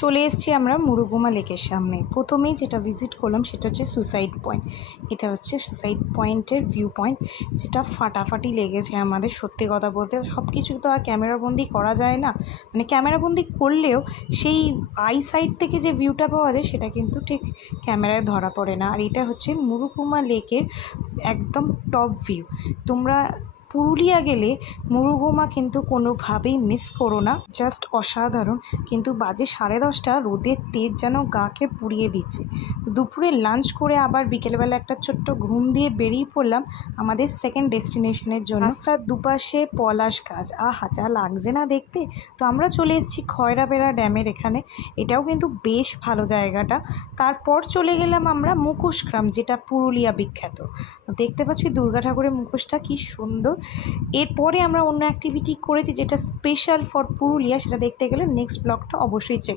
চলে এসেছি আমরা মুরুগুমা লেকের সামনে। প্রথমেই যেটা ভিজিট করলাম সেটা হচ্ছে সুসাইড পয়েন্ট। এটা হচ্ছে সুসাইড পয়েন্টের ভিউ পয়েন্ট, যেটা ফাটাফাটি লেগেছে আমাদের। সত্যি কথা বলতে সব কিছু তো আর ক্যামেরাবন্দি করা যায় না, মানে ক্যামেরাবন্দি করলেও সেই আই সাইড থেকে যে ভিউটা পাওয়া যায় সেটা কিন্তু ঠিক ক্যামেরায় ধরা পড়ে না। আর এটা হচ্ছে মুরুগুমা লেকের একদম টপ ভিউ। তোমরা পুরুলিয়া গেলে মুরুগুমা কিন্তু কোনোভাবেই মিস করো না, জাস্ট অসাধারণ। কিন্তু বাজে 10:30, রোদের তেজ যেন গাকে পুড়িয়ে দিচ্ছে। দুপুরে লাঞ্চ করে আবার বিকেলবেলা একটা ছোট্ট ঘুম দিয়ে বেরিয়ে পড়লাম আমাদের সেকেন্ড ডেস্টিনেশনের জন্য। রাস্তার দুপাশে পলাশ গাছ, আহা যা লাগছে না দেখতে। তো আমরা চলে এসেছি খয়রাবেড়া ড্যামের এখানে। এটাও কিন্তু বেশ ভালো জায়গাটা। তারপর চলে গেলাম আমরা মুখোশগ্রাম, যেটা পুরুলিয়া বিখ্যাত। দেখতে পাচ্ছি দুর্গা ঠাকুরের মুখোশটা কি সুন্দর। এরপরে আমরা অন্য অ্যাক্টিভিটি করেছি যেটা স্পেশাল ফর পুরুলিয়া, সেটা দেখতে গেলে নেক্সট ব্লগটা অবশ্যই চেক